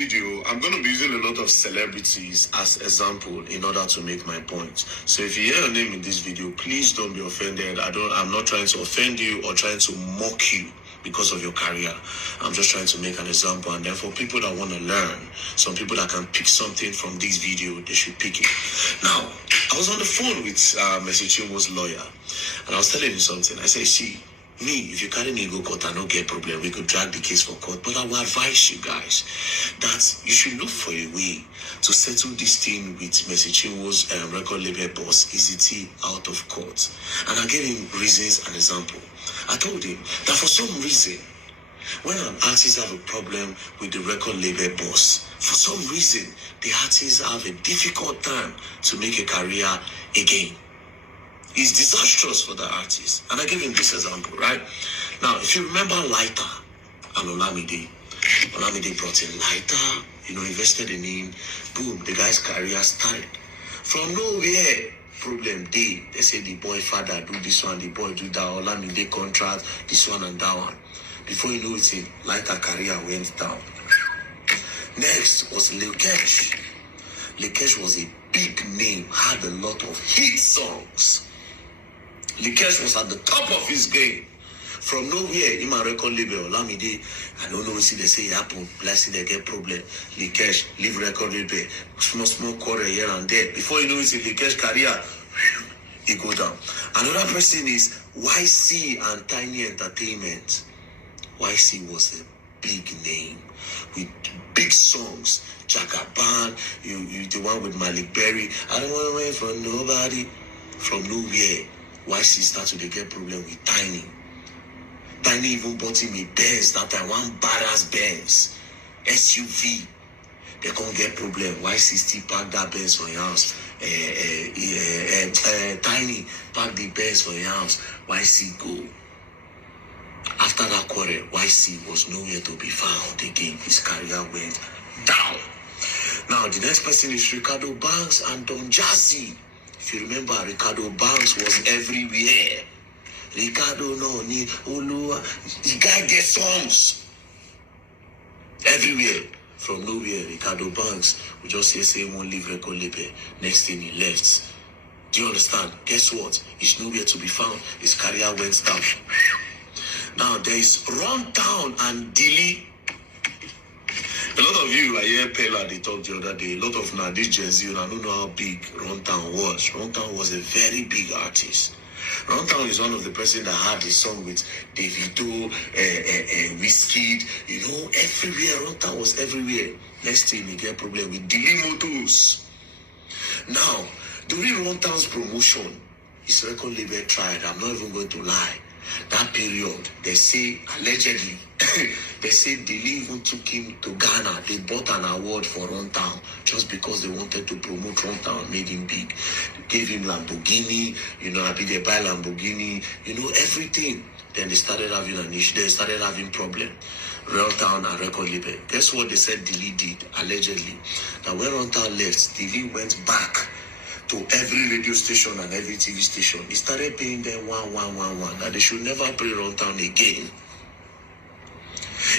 Video, I'm going to be using a lot of celebrities as example in order to make my point. So if you hear your name in this video, please don't be offended. I'm not trying to offend you or trying to mock you because of your career. I'm just trying to make an example. And then for people that want to learn, some people that can pick something from this video, they should pick it. Now, I was on the phone with Mr. Chiwo's lawyer, and I was telling him something. I said, see, me, if you carry me go court, I no get problem. We could drag the case for court. But I will advise you guys that you should look for a way to settle this thing with Messi Chinwo's record label boss, EZT, out of court. And I gave him reasons and example. I told him that for some reason, when an artist have a problem with the record label boss, for some reason, the artists have a difficult time to make a career again. It's disastrous for the artist. And I gave him this example, right? Now, if you remember Lighter and Olamide brought in Lighter, invested in him. Boom, the guy's career started. From nowhere, problem day. They say the boy father do this one, the boy do that, Olamide contract, this one and that one. Before you know it, Lighter career went down. Next was Lekesh. Lekesh was a big name, had a lot of hit songs. Lekesh was at the top of his game. From nowhere, in my record label, Olamide, I don't know what they say happen. Let's see they get problem. Lekesh, leave record label, small quarter here and there. Before you know it, Lekesh career, he go down. Another person is YC and Tiny Entertainment. YC was a big name with big songs. Jagaban, you the one with Malik Berry. I don't want to wait for nobody. From nowhere, YC started to get problem with Tiny. Tiny even bought him a Benz that time, one badass Benz SUV. They can't get problem. YC still park that Benz for your house. Tiny park the Benz for your house. YC go. After that quarrel, YC was nowhere to be found again. His career went down. Now, the next person is Ricardo Banks and Don Jazzy. If you remember, Ricardo Banks was everywhere. Ricardo no need Olua. The guy gets songs everywhere. From nowhere, Ricardo Banks would just say he won't leave record label. Next thing he left. Do you understand? Guess what? He's nowhere to be found. His career went down. Now there is Runtown and Dilly. A lot of you, I hear Pella, they talked the other day. A lot of now, this Gen Z, I don't know how big Runtown was. Runtown was a very big artist. Runtown is one of the person that had a song with Davido, Wizkid, everywhere. Runtown was everywhere. Next thing, he get problem with Dilly Motors. Now, during Runtown's promotion, his record label tried. I'm not even going to lie. That period, they say, allegedly, they say Dilly even took him to Ghana. They bought an award for Runtown just because they wanted to promote Runtown, made him big. They gave him Lamborghini, they buy Lamborghini, everything. Then they started having an issue. They started having problem. Runtown and record label. Guess what they said Dilly did, allegedly? Now when Runtown left, Dilly went back to every radio station and every TV station. He started paying them 1,111 that they should never play Runtown again.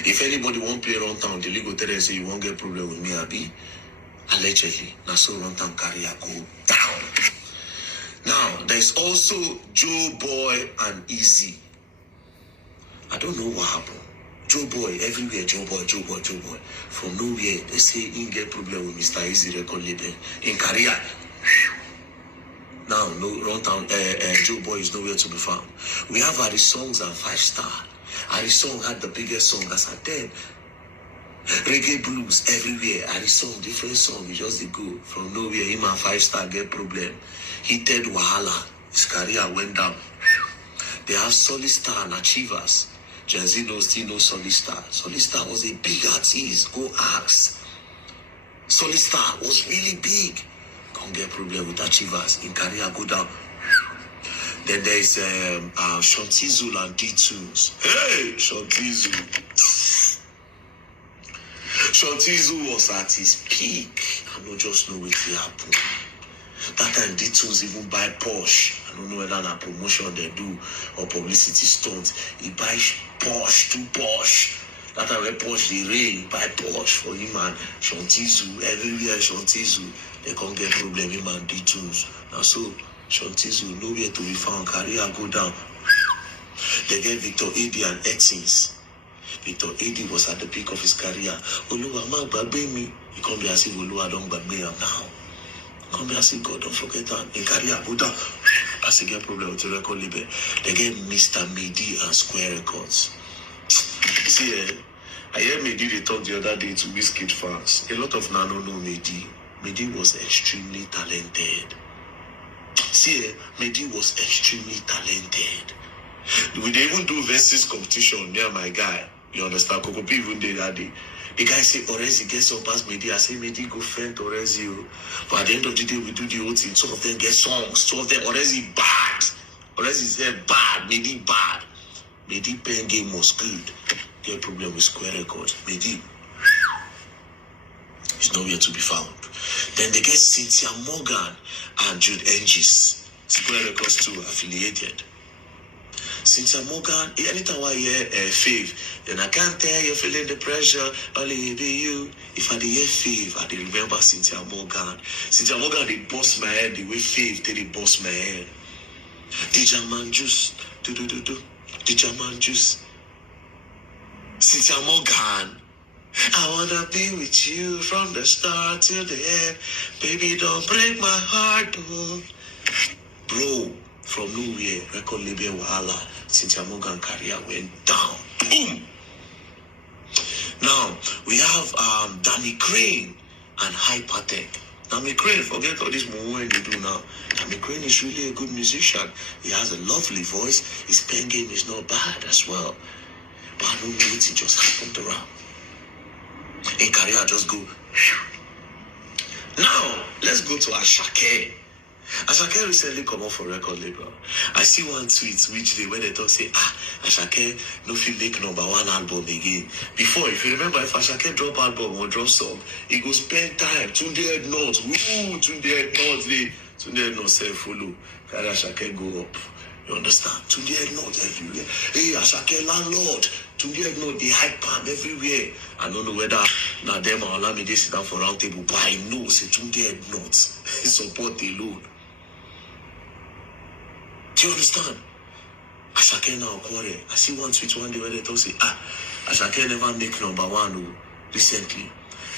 If anybody won't play Runtown, the legal tell them say you won't get problem with me, Abi. Allegedly, now so Runtown career go down. Now there's also Joe Boy and Easy. I don't know what happened. Joe Boy, everywhere, Joe Boy. From nowhere, they say he get problem with Mr. Easy record label. In career, now, no Runtown, Joe Boy is nowhere to be found. We have Ari Songs and 5 Star. Ari Song had the biggest song as at then. Reggae blues everywhere. Ari Song, different song. You just go from nowhere. Him and 5 Star get problem. He did Wahala. His career went down. They have Solid Star and Achievers. Gen Z still knows Solid Star. Solid Star was a big artist. Go ask. Solid Star was really big. Can't get problem with Achievers. In career go down. Then there is Shantizu and D2s. Hey, Shantizu. Shantizu was at his peak. I don't just know what will happen. That time D2s even buy Porsche. I don't know whether na promotion they do or publicity stunt. He buy Porsche, 2 Porsche. That time we Porsche the rain, buy Porsche for him and Shantizu, everywhere Shantizu, they can't get problem, him and D-Tunes. Now so, Shantizu, nowhere to be found, career go down. They get Victor Edi and Etins. Victor Edi was at the peak of his career. Oluwa ma gbagbe mi. He can't be as if Oluwa don't gbagbe am now. Can't be as if God don't forget that. In career go down. As they get problem with the record label. They get Mr. Medi and Square Records. See, I heard Medi they talk the other day to Wizkid fans. A lot of Nano know Medi. Medi was extremely talented. See, Medi was extremely talented. We they even do versus competition near my guy. You understand? Kokopi even did that day. The guy say Orezi gets up past Medi. I say Medi go friend Orezi. But at the end of the day, we do the whole thing. Some of them get songs. Some of them Orezi bad. Orezi said bad. Medi bad. Medi pen game was good. Get problem with Square Records. Medi is nowhere to be found. Then they get Cynthia Morgan and Jude Engis. Square Records too affiliated. Cynthia Morgan, anytime I hear Fave, then I can't tell you feeling the pressure, only be you. If I hear Fave, I remember Cynthia Morgan. Cynthia Morgan, they bust my head the way Fave, they bust my head. DJ Man Juice, DJ Man Juice. Cynthia Morgan, I wanna be with you from the start till the end. Baby, don't break my heart, oh. Bro. From nowhere, record label Wahala, Cynthia Morgan career went down. Boom! Now, we have Danny Crane and Hypertech. Danny Crane, forget all this movement they do now. Danny Crane is really a good musician. He has a lovely voice. His pen game is not bad as well. But I don't know what it just happened around. In career, just go. Now, let's go to Ashake. Ashake recently come up for record label. I see one tweet which they where they talk say, Ashake no fit make #1 album again. Before, if you remember, if Ashake drop album or drop song, he go spend time. Tunde Head Notes, Tunde Head Notes, Tunde Head Notes say follow. Carry Ashake go up. You understand? Tunde Head Notes everywhere. Hey, Ashake landlord. Tunde Head Notes, they hype palm everywhere. I don't know whether now them or Olamide sit down for round table, but I know say Tunde Head Notes support the loan. Do you understand? Ashake now quarry. I see one tweet one day where they talk say, Ashake never make #1 recently.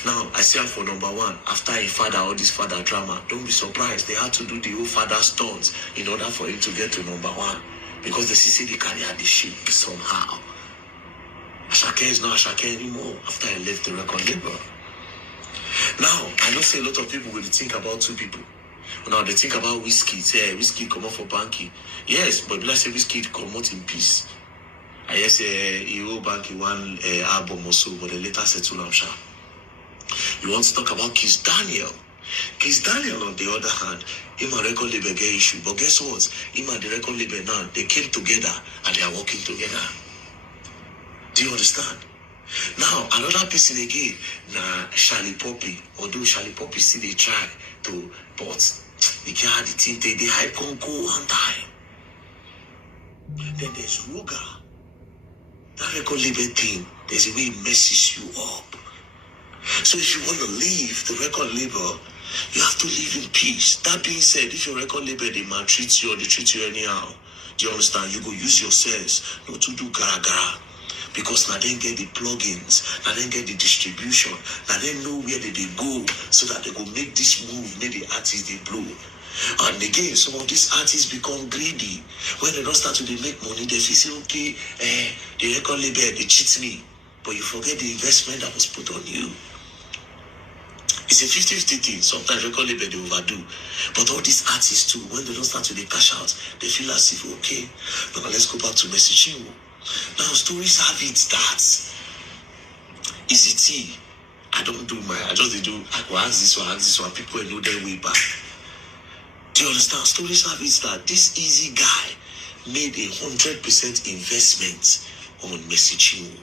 Now I see her for #1 after a father all this father drama. Don't be surprised. They had to do the whole father stunts in order for him to get to #1 because the CC they carry out the shit somehow. Ashake is not Ashake anymore after I left the record label. Now I know say a lot of people will think about two people. Now they think about Wizkid. Say Wizkid come out for Banky. Yes, but let's say Wizkid come out in peace. I guess he owe Banky one album or so, but they later settle am sha. You want to talk about Kiss Daniel? Kiss Daniel, on the other hand, him and record label get issue. But guess what? Him and the record label now, they came together and they are working together. Do you understand? Now, another person again, Charlie Poppy. Although Charlie Poppy still they try to, but they can't have the thing, they hype can go one time. Then there's Ruga. That record label thing, there's a way it messes you up. So if you want to leave the record label, you have to live in peace. That being said, if your record label, they maltreat you or they treat you anyhow, do you understand? You go use your sense not to do gara-gara. Because now they get the plugins, now they get the distribution, now they know where they go so that they go make this move, make the artists they blow. And again, some of these artists become greedy. When they don't start to make money, they feel say, okay, the record label, they cheat me. But you forget the investment that was put on you. It's a 50-50 thing. Sometimes record label they overdo. But all these artists too, when they don't start to cash out, they feel as if, okay, now let's go back to CHIWE. Now stories have it that easy tea. I don't do I just do I go ask this one, people know their way back. Do you understand? Stories have it that this easy guy made 100% investment on CHIWE.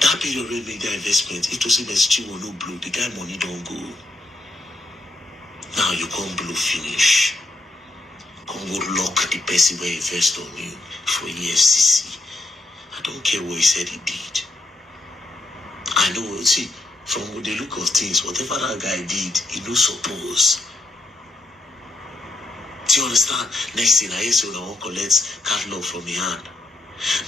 That period when made the investment, it was say CHIWE no blow, the guy money don't go. Now you can't blow finish. Come go lock the person where invest on you for EFCC. I don't care what he said he did. I know, see, from the look of things, whatever that guy did, he no suppose. Do you understand? Next thing I hear, so I won't collect catalog from the hand.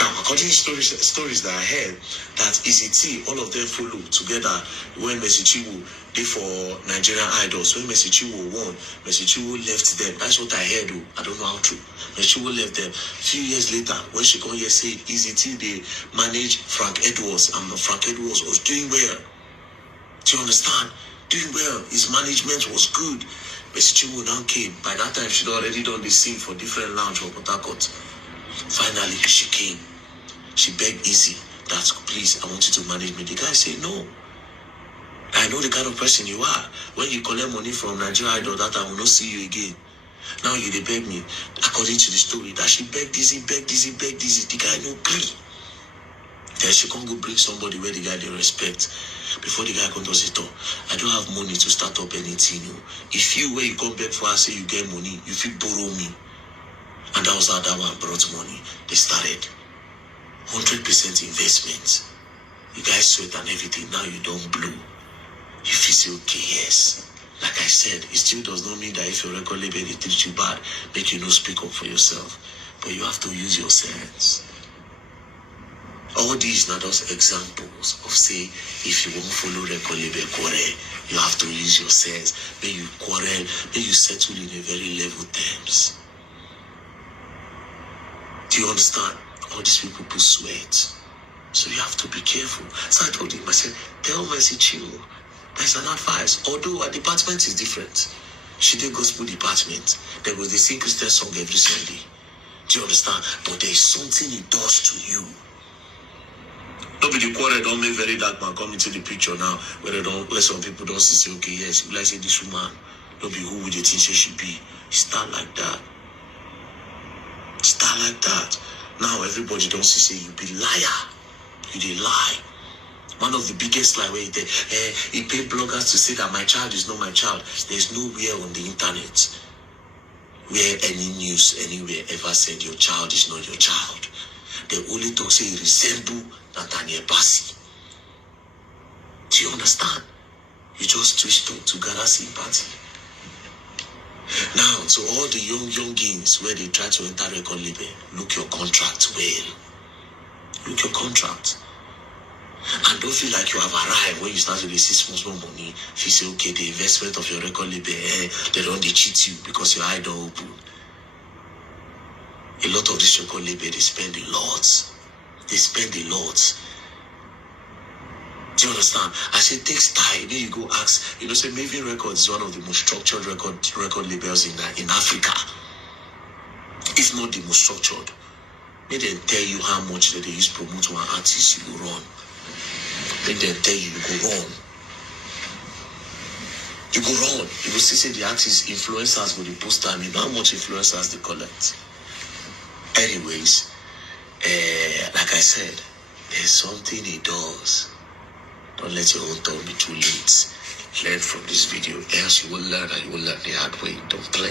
Now, according to stories that I heard, that Easy all of them follow together when Mercy Chiwu did for Nigerian Idols. When Mercy Chiwu won, Mercy Chiwu left them. That's what I heard. I don't know how true. Mercy Chiwu left them. A few years later, when she come here, said Easy they managed Frank Edwards, and Frank Edwards was doing well. Do you understand? Doing well. His management was good. Mercy Chiwu now came. By that time, she'd already done the scene for different lounge for Port Harcourt. Finally, she came. She begged Easy that, please, I want you to manage me. The guy said, no. I know the kind of person you are. When you collect money from Nigeria Idol, that I will not see you again. Now you they beg me. According to the story, that she begged Easy. The guy no agree. Then she can't go bring somebody where the guy they respect. Before the guy comes to say, I don't have money to start up anything. If you, where you come back for, I say you get money, you feel borrow me. And that was how that one brought money. They started 100% investment. You guys sweat and everything. Now you don't blow. You feel say, okay, yes. Like I said, it still does not mean that if your record label they treat you bad, make you no speak up for yourself. But you have to use your sense. All these are just examples of say, if you won't follow record label quarrel, you have to use your sense. May you quarrel, may you settle in a very level terms. Do you understand? All these people put sweat. So you have to be careful. So I told him, I said, tell Mercy Chiwu, there's an advice. Although our department is different. She did gospel department. There was the sing Christian song every Sunday. Do you understand? But there is something it does to you. Don't be the quarrel, don't make very dark man come into the picture now, where some people don't see, say, okay, yes, you like say this woman, don't be who would you think she be. Start like that. Start like that. Now everybody don't see, say you be liar. You did lie. One of the biggest lie where he paid bloggers to say that my child is not my child. There's nowhere on the internet where any news anywhere ever said your child is not your child. They only talk say he resemble Nathaniel Bassey. Do you understand? You just twist up to gather sympathy. Now, to all the youngins where they try to enter record label, look your contract well. Look your contract. And don't feel like you have arrived when you start to receive small money. If you say, okay, the investment of your record label, they don't cheat you because your eye don't open. A lot of this record label, they spend a lot. They spend a lot. Do you understand? I said, takes time. Then you go ask, say Maven Records is one of the most structured record labels in Africa. If not the most structured. May they tell you how much that they use to promote one artist you go run. Then they tell you go run. You go run. You go see say the artists, influencers with the post time. You know how much influencers they collect. Anyways, like I said, there's something it does. Don't let your own thought be too late. Learn from this video, else you will learn and you will learn the hard way. Don't play.